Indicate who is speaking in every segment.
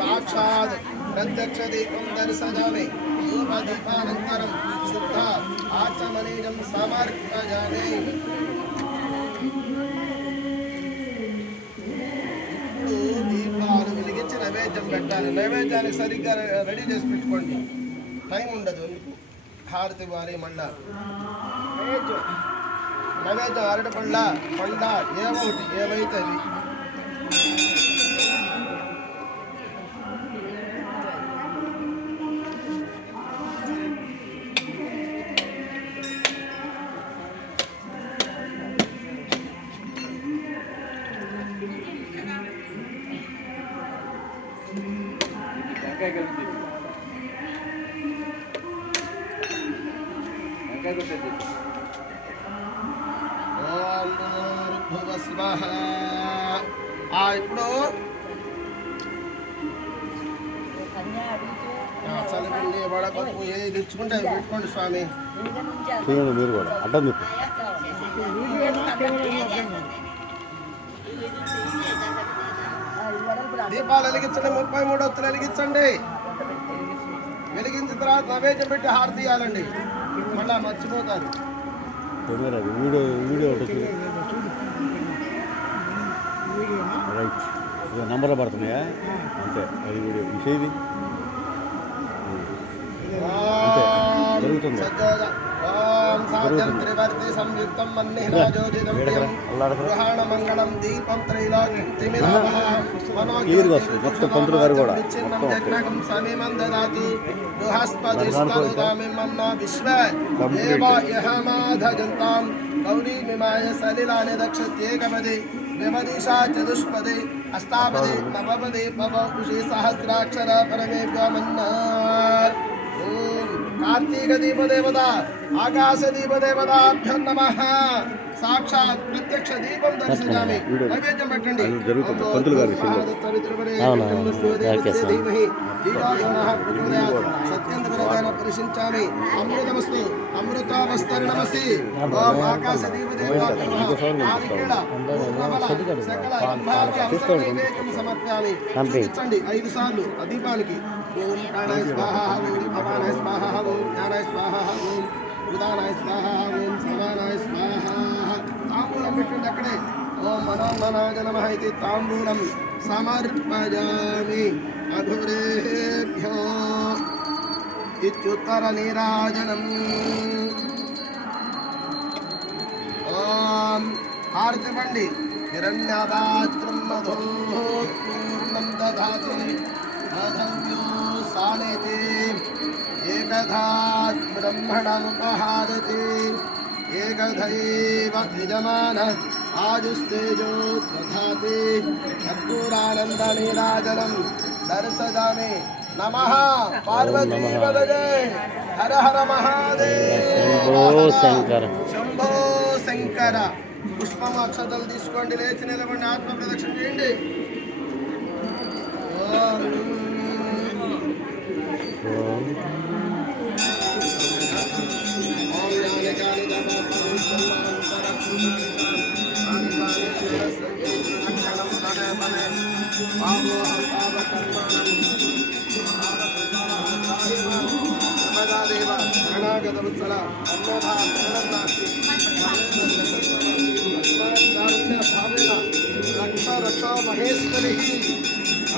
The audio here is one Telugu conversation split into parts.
Speaker 1: సాక్షాత్ ప్రత్యక్ష దీపం దర్శయామి ధూప దీపానంతరం శుద్ధ ఆచమనీయం సమర్పయామి ఇప్పుడు దీపాలు వెలిగించి నైవేద్యం పెట్టాలి. నైవేద్యానికి సరిగ్గా రెడీ చేసి పెట్టుకోండి. టైం ఉండదు హారతి వారి మండ. నైవేద్యం అరటి పండ్ల పండ్ల ఏవో ఏవైతే
Speaker 2: వెంకాయ కలిపి వెంకాయ కొట్టేది
Speaker 1: ఇప్పుడు ఆ, చలిపిండి వడపప్పు ఏది తెచ్చుకుంటే పెట్టుకోండి స్వామి
Speaker 3: మీరు కూడా అడ్డం తిప్పు.
Speaker 1: దీపాలు వెలిగించండి ముప్పై మూడు ఒత్తులు వెలిగించండి. వెలిగించిన తర్వాత నైవేద్యం పెట్టి హారతి ఇవ్వాలండి మళ్ళా మర్చిపోతారు.
Speaker 3: వీడియో వీడియో ఒకటి రైట్. నంబర్లు పడుతున్నాయా? అంతే అది వీడియో.
Speaker 1: ఓం
Speaker 3: జరుగుతుంది.
Speaker 1: త్రివర్తి సంయుక్తం గృహాణ మంగళం దీపం.
Speaker 3: మొత్తం పంతులు గారు కూడా.
Speaker 1: జగ్నకం సమీమం దదాతు బృహస్పతిస్తనుదామిమన్న విశ్వ. దేవ యహమాధజంతాం గౌరీ మిమాయ సలిలాని దక్షత్యేకపది విమదిశా చతుష్పదే. అష్టాపదే నవపదే. పవ ఉషి సహస్రాక్షర పరమేభ్య మన్నా. ఓం కార్తీక దీపదేవత ఆకాశ దీపదేవతాభ్యం నమ. సాక్షాత్ ప్రత్యక్ష దీపం దర్శయామి. నైవేద్యం పెట్టండి. అమృతమస్తు. అమృతావస్తరి నమస్తే. ఓం ఆకాశ సమర్ప్యామి ఐదు సార్లు దీపానికి. ఓం ప్రాణాయ స్వాహ ఓం భవానాయ స్వాహ ఓం జ్ఞానాయ స్వాహ ఓం ఉదానాయ స్వాహ ఓం సమానాయ స్వాహ తాంబూలం పెట్టండి అక్కడే ఓం మనోమనాజ నమ ఇది తాంబూలం సమర్పయామి అఘురేభ్యో ఇత్యుత్తర నీరాజనం ఓం హారతి పండి హిరణ్యపాత్రం మధోపూర్ణం బ్రహ్మణముపహారతి ఏకధైవ యజమాన ఆజుస్తేజో దధాతి కర్పూరానంద నీరాజనం దర్శయామి నమ పార్వతీ వదజే హర హర మహాదేవ
Speaker 4: శంభో శంకర
Speaker 1: శంభో శంకర పుష్పం అక్షతలు తీసుకోండి లేచి నిలబడి ఆత్మ ప్రదక్షిణ చేయండి. పాపోహం అన్నోధా శరణం నాస్తి రక్ష మహేశ్వరి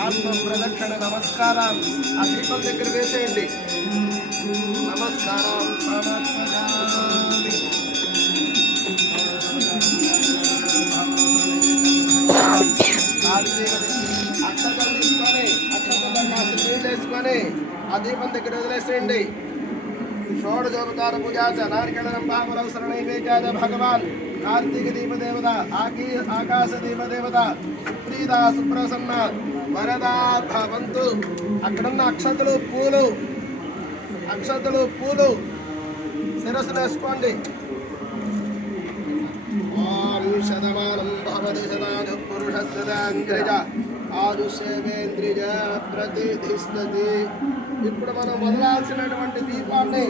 Speaker 1: ఆత్మ ప్రదక్షిణ నమస్కారాన్ని ఆ దీపం దగ్గర వేసేయండి. నమస్కారం. సమర్పయామి దీపం దగ్గర వదిలేసేయండి. షోడజోపచార పూజాచ నారికేళం పాపరవసర నైవేద్యాచ భగవాన్ కార్తీక దీపదేవత ఆకీ ఆకాశ దీపదేవత సుప్రీత సుప్రసన్న వరదా భవంతు. అక్కడున్న అక్షతలు పూలు. అక్షతలు పూలు. శిరస్సు వేసుకోండి. ఓం శతమానం భవతి శతాజ పురుషస్యదాంద్రిజ ఆదుషేవేంద్రిజ ప్రతిధిష్టతి ఇప్పుడు మనం వదలాల్సినటువంటి దీపాన్ని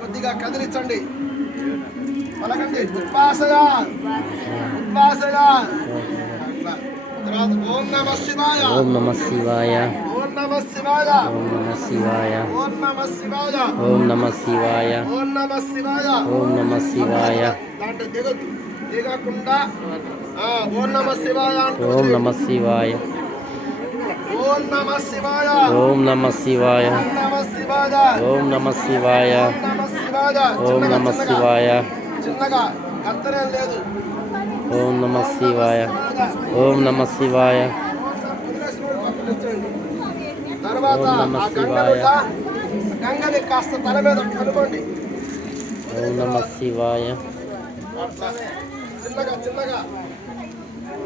Speaker 1: కొద్దిగా కదిలించండి. పలకండి ఉద్వాసయ ఉద్వాసయ. తర్వాత ఓం నమ శివాయ.
Speaker 4: ఓం నమ శివాయ.
Speaker 1: ఓం నమ శివాయ.
Speaker 4: ఓం నమ శివాయ.
Speaker 1: ఓం నమ శివాయ.
Speaker 4: ఓం నమ శివాయ.
Speaker 1: ఓం నమ శివాయ.
Speaker 4: ఓం నమ శివాయ.
Speaker 1: దాంట్లో దిగొద్దు. దిగకుండా ఆ, ఓం నమ శివాయ
Speaker 4: ఓం నమ శివాయ.
Speaker 1: ఓం నమ శివాయ
Speaker 4: ఓం నమ శివాయ
Speaker 1: ఓం నమ శివాయ
Speaker 4: ఓం నమ శివాయ
Speaker 1: చిన్నగా, కత్తరేం లేదు
Speaker 4: ఓం నమ శివాయ ఓం నమ శివాయ
Speaker 1: తర్వాత
Speaker 4: ఓం నమ శివాయ.
Speaker 1: ఇలా, గంగని కాస్త తల మీద కనుకోండి
Speaker 4: ఓం నమ శివాయ
Speaker 1: అట్లా. చిన్నగా చిన్నగా